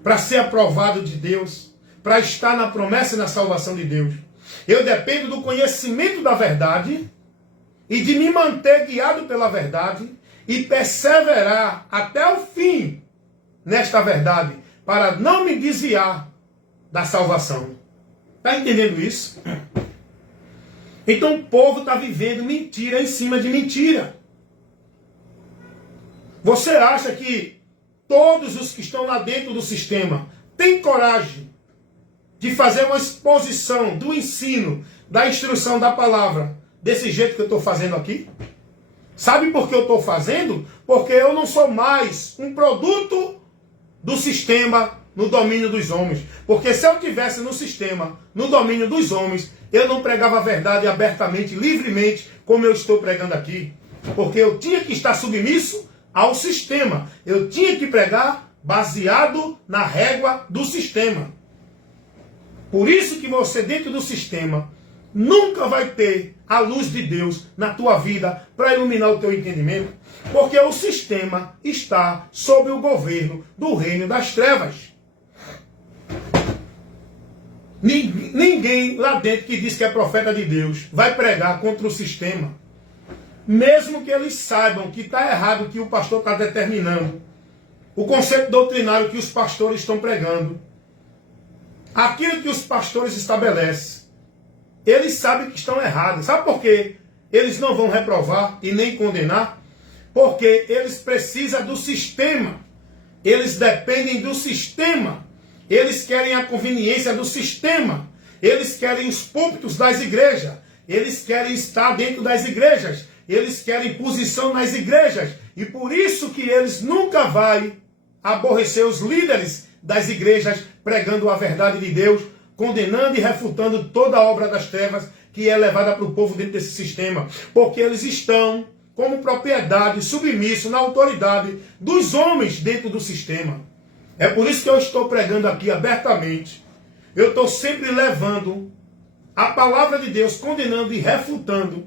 para ser aprovado de Deus, para estar na promessa e na salvação de Deus. Eu dependo do conhecimento da verdade e de me manter guiado pela verdade e perseverar até o fim nesta verdade, para não me desviar da salvação. Está entendendo isso? Então o povo está vivendo mentira em cima de mentira. Você acha que todos os que estão lá dentro do sistema têm coragem de fazer uma exposição do ensino, da instrução da palavra, desse jeito que eu estou fazendo aqui? Sabe por que eu estou fazendo? Porque eu não sou mais um produto do sistema no domínio dos homens. Porque se eu tivesse no sistema, no domínio dos homens, eu não pregava a verdade abertamente, livremente, como eu estou pregando aqui. Porque eu tinha que estar submisso ao sistema. Eu tinha que pregar baseado na régua do sistema. Por isso que você, dentro do sistema, nunca vai ter a luz de Deus na tua vida para iluminar o teu entendimento. Porque o sistema está sob o governo do reino das trevas. Ninguém lá dentro que diz que é profeta de Deus vai pregar contra o sistema. Mesmo que eles saibam que está errado o que o pastor está determinando. O conceito doutrinário que os pastores estão pregando. Aquilo que os pastores estabelecem. Eles sabem que estão errados. Sabe por quê? Eles não vão reprovar e nem condenar. Porque eles precisam do sistema. Eles dependem do sistema. Eles querem a conveniência do sistema. Eles querem os púlpitos das igrejas. Eles querem estar dentro das igrejas. Eles querem posição nas igrejas. E por isso que eles nunca vão aborrecer os líderes das igrejas pregando a verdade de Deus, condenando e refutando toda a obra das trevas que é levada para o povo dentro desse sistema. Porque eles estão como propriedade, submisso na autoridade dos homens dentro do sistema. É por isso que eu estou pregando aqui abertamente. Eu estou sempre levando a palavra de Deus, condenando e refutando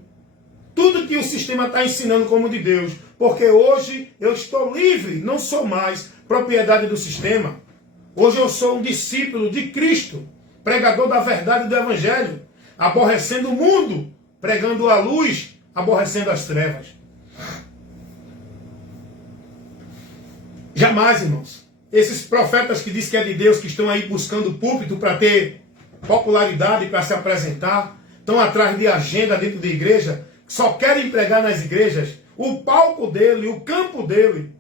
tudo que o sistema está ensinando como de Deus. Porque hoje eu estou livre, não sou mais propriedade do sistema. Hoje eu sou um discípulo de Cristo, pregador da verdade do Evangelho, aborrecendo o mundo, pregando a luz, aborrecendo as trevas. Jamais, irmãos. Esses profetas que dizem que é de Deus, que estão aí buscando púlpito para ter popularidade, para se apresentar, estão atrás de agenda dentro da igreja, só querem pregar nas igrejas o palco dele, o campo dele,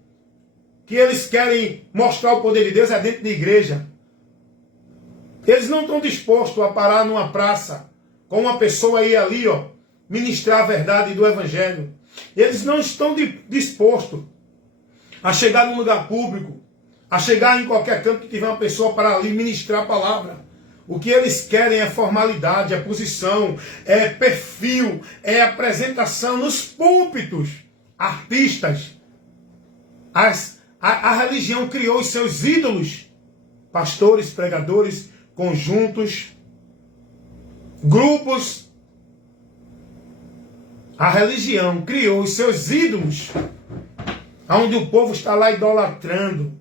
que eles querem mostrar o poder de Deus é dentro da igreja. Eles não estão dispostos a parar numa praça com uma pessoa aí ali, ó, ministrar a verdade do Evangelho. Eles não estão dispostos a chegar num lugar público, a chegar em qualquer campo que tiver uma pessoa para ali ministrar a palavra. O que eles querem é formalidade, é posição, é perfil, é apresentação nos púlpitos. Artistas. A religião criou os seus ídolos. Pastores, pregadores, conjuntos, grupos. A religião criou os seus ídolos, onde o povo está lá idolatrando.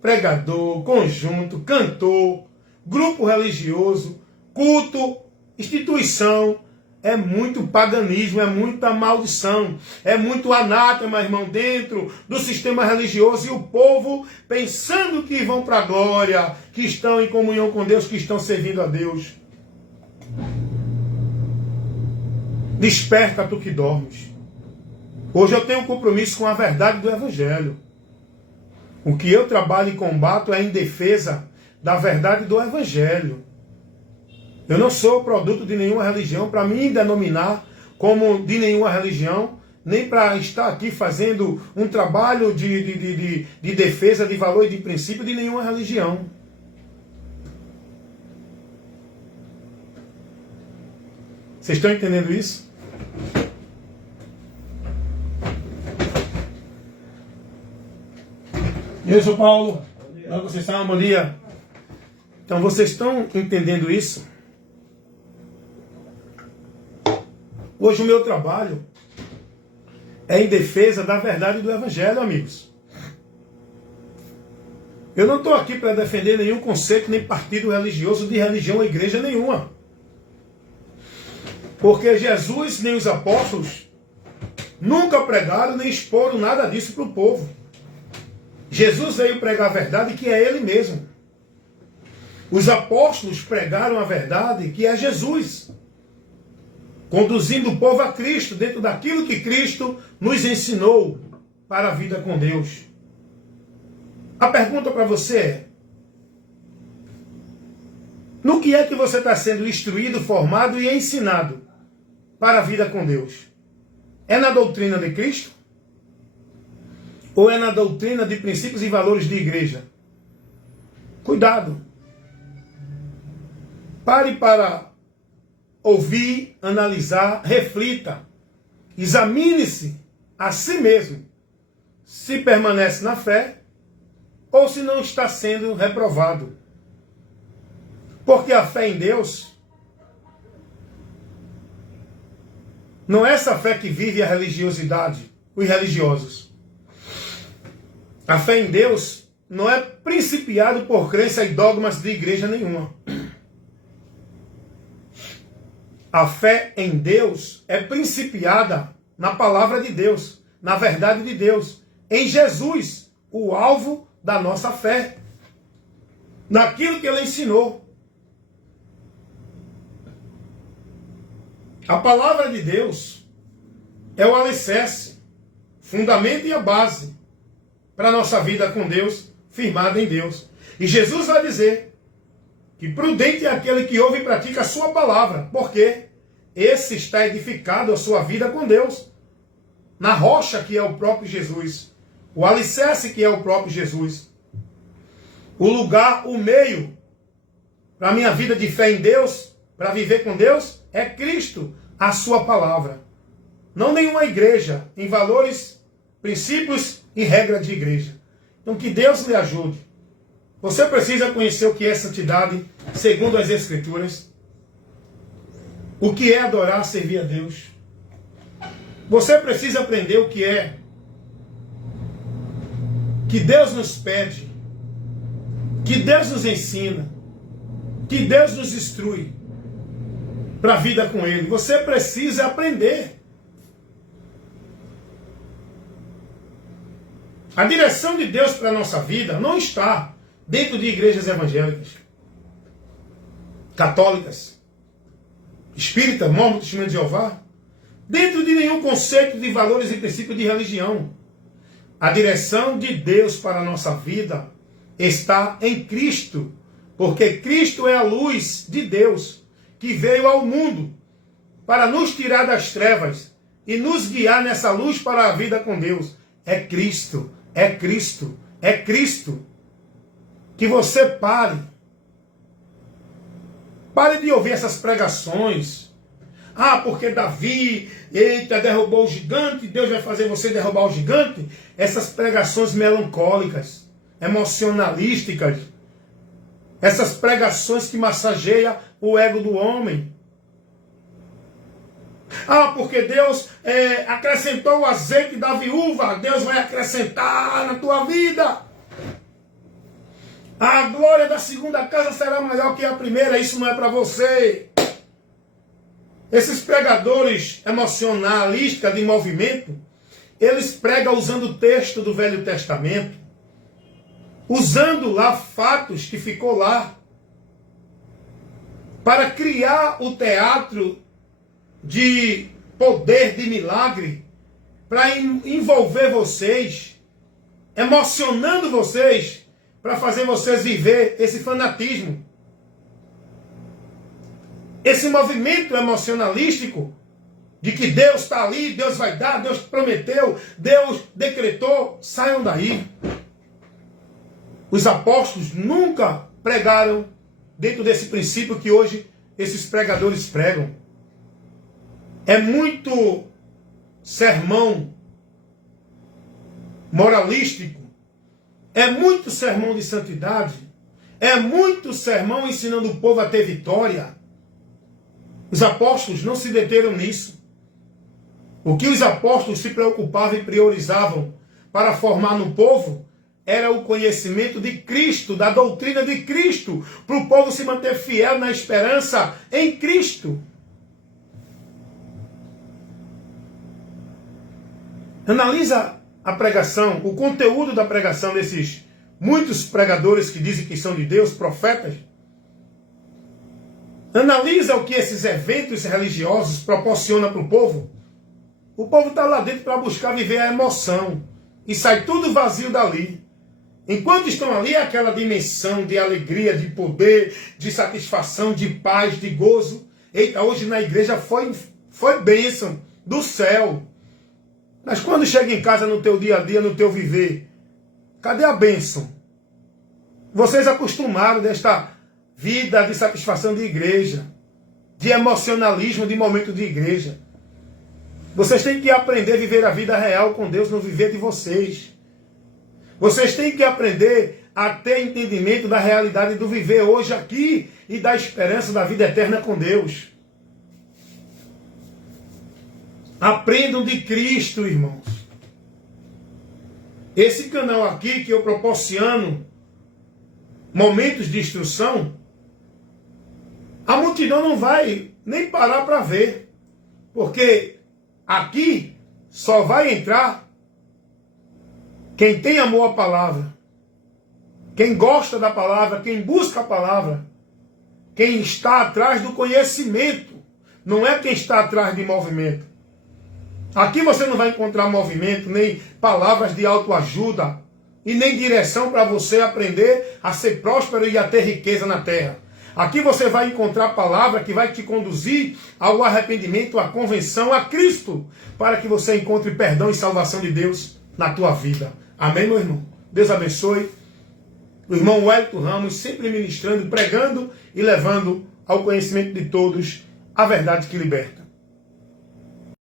Pregador, conjunto, cantor, grupo religioso, culto, instituição. É muito paganismo, é muita maldição, é muito anátema, irmão, dentro do sistema religioso. E o povo pensando que vão para a glória, que estão em comunhão com Deus, que estão servindo a Deus. Desperta tu que dormes. Hoje eu tenho um compromisso com a verdade do Evangelho. O que eu trabalho e combato é em defesa da verdade do Evangelho. Eu não sou produto de nenhuma religião para me denominar como de nenhuma religião, nem para estar aqui fazendo um trabalho de defesa de valor e de princípio de nenhuma religião. Vocês estão entendendo isso? Eu sou Paulo. Vocês estão? Bom dia. Então vocês estão entendendo isso? Hoje o meu trabalho é em defesa da verdade do Evangelho, amigos. Eu não estou aqui para defender nenhum conceito, nem partido religioso de religião ou igreja nenhuma. Porque Jesus nem os apóstolos nunca pregaram nem exporam nada disso para o povo. Jesus veio pregar a verdade que é Ele mesmo. Os apóstolos pregaram a verdade que é Jesus, conduzindo o povo a Cristo, dentro daquilo que Cristo nos ensinou para a vida com Deus. A pergunta para você é: no que é que você está sendo instruído, formado e ensinado para a vida com Deus? É na doutrina de Cristo? Ou é na doutrina de princípios e valores de igreja? Cuidado. Pare para ouvir, analisar, reflita. Examine-se a si mesmo. Se permanece na fé ou se não está sendo reprovado. Porque a fé em Deus não é essa fé que vive a religiosidade, os religiosos. A fé em Deus não é principiado por crença e dogmas de igreja nenhuma. A fé em Deus é principiada na palavra de Deus, na verdade de Deus, em Jesus, o alvo da nossa fé, naquilo que Ele ensinou. A palavra de Deus é o alicerce, fundamento e a base para a nossa vida com Deus, firmada em Deus. E Jesus vai dizer que prudente é aquele que ouve e pratica a sua palavra, porque esse está edificado a sua vida com Deus, na rocha que é o próprio Jesus, o alicerce que é o próprio Jesus, o lugar, o meio para a minha vida de fé em Deus, para viver com Deus, é Cristo, a sua palavra. Não nenhuma igreja, em valores, princípios e regras de igreja. Então que Deus lhe ajude. Você precisa conhecer o que é santidade, segundo as Escrituras. O que é adorar, servir a Deus. Você precisa aprender o que é que Deus nos pede, que Deus nos ensina, que Deus nos instrui para a vida com Ele. Você precisa aprender. A direção de Deus para a nossa vida não está dentro de igrejas evangélicas, católicas, espírita, mormon, testemunho de Jeová, dentro de nenhum conceito de valores e princípios de religião. A direção de Deus para a nossa vida está em Cristo, porque Cristo é a luz de Deus que veio ao mundo para nos tirar das trevas e nos guiar nessa luz para a vida com Deus. É Cristo, é Cristo, é Cristo. Que você pare de ouvir essas pregações. Ah, porque Davi, eita, derrubou o gigante, Deus vai fazer você derrubar o gigante. Essas pregações melancólicas, emocionalísticas, essas pregações que massageiam o ego do homem. Ah, porque Deus acrescentou o azeite da viúva, Deus vai acrescentar na tua vida. A glória da segunda casa será maior que a primeira, isso não é para você. Esses pregadores emocionalistas de movimento, eles pregam usando o texto do Velho Testamento, usando lá fatos que ficou lá, para criar o teatro de poder, de milagre, para envolver vocês, emocionando vocês, para fazer vocês viver esse fanatismo. Esse movimento emocionalístico de que Deus está ali, Deus vai dar, Deus prometeu, Deus decretou, saiam daí. Os apóstolos nunca pregaram dentro desse princípio que hoje esses pregadores pregam. É muito sermão moralístico, é muito sermão de santidade, é muito sermão ensinando o povo a ter vitória. Os apóstolos não se deteram nisso. O que os apóstolos se preocupavam e priorizavam para formar no povo era o conhecimento de Cristo, da doutrina de Cristo, para o povo se manter fiel na esperança em Cristo. Analisa a pregação, o conteúdo da pregação desses muitos pregadores que dizem que são de Deus, profetas. Analisa o que esses eventos religiosos proporcionam para o povo. O povo está lá dentro para buscar viver a emoção. E sai tudo vazio dali. Enquanto estão ali, é aquela dimensão de alegria, de poder, de satisfação, de paz, de gozo. Eita, hoje na igreja foi bênção do céu. Mas quando chega em casa, no teu dia a dia, no teu viver, cadê a bênção? Vocês acostumaram desta vida de satisfação de igreja, de emocionalismo, de momento de igreja. Vocês têm que aprender a viver a vida real com Deus no viver de vocês. Vocês têm que aprender a ter entendimento da realidade do viver hoje aqui e da esperança da vida eterna com Deus. Aprendam de Cristo, irmãos. Esse canal aqui que eu proporciono momentos de instrução, a multidão não vai nem parar para ver. Porque aqui só vai entrar quem tem amor à palavra, quem gosta da palavra, quem busca a palavra, quem está atrás do conhecimento, não é quem está atrás de movimento. Aqui você não vai encontrar movimento, nem palavras de autoajuda, e nem direção para você aprender a ser próspero e a ter riqueza na terra. Aqui você vai encontrar a palavra que vai te conduzir ao arrependimento, à convenção, a Cristo, para que você encontre perdão e salvação de Deus na tua vida. Amém, meu irmão? Deus abençoe. O irmão Wellington Ramos sempre ministrando, pregando e levando ao conhecimento de todos a verdade que liberta.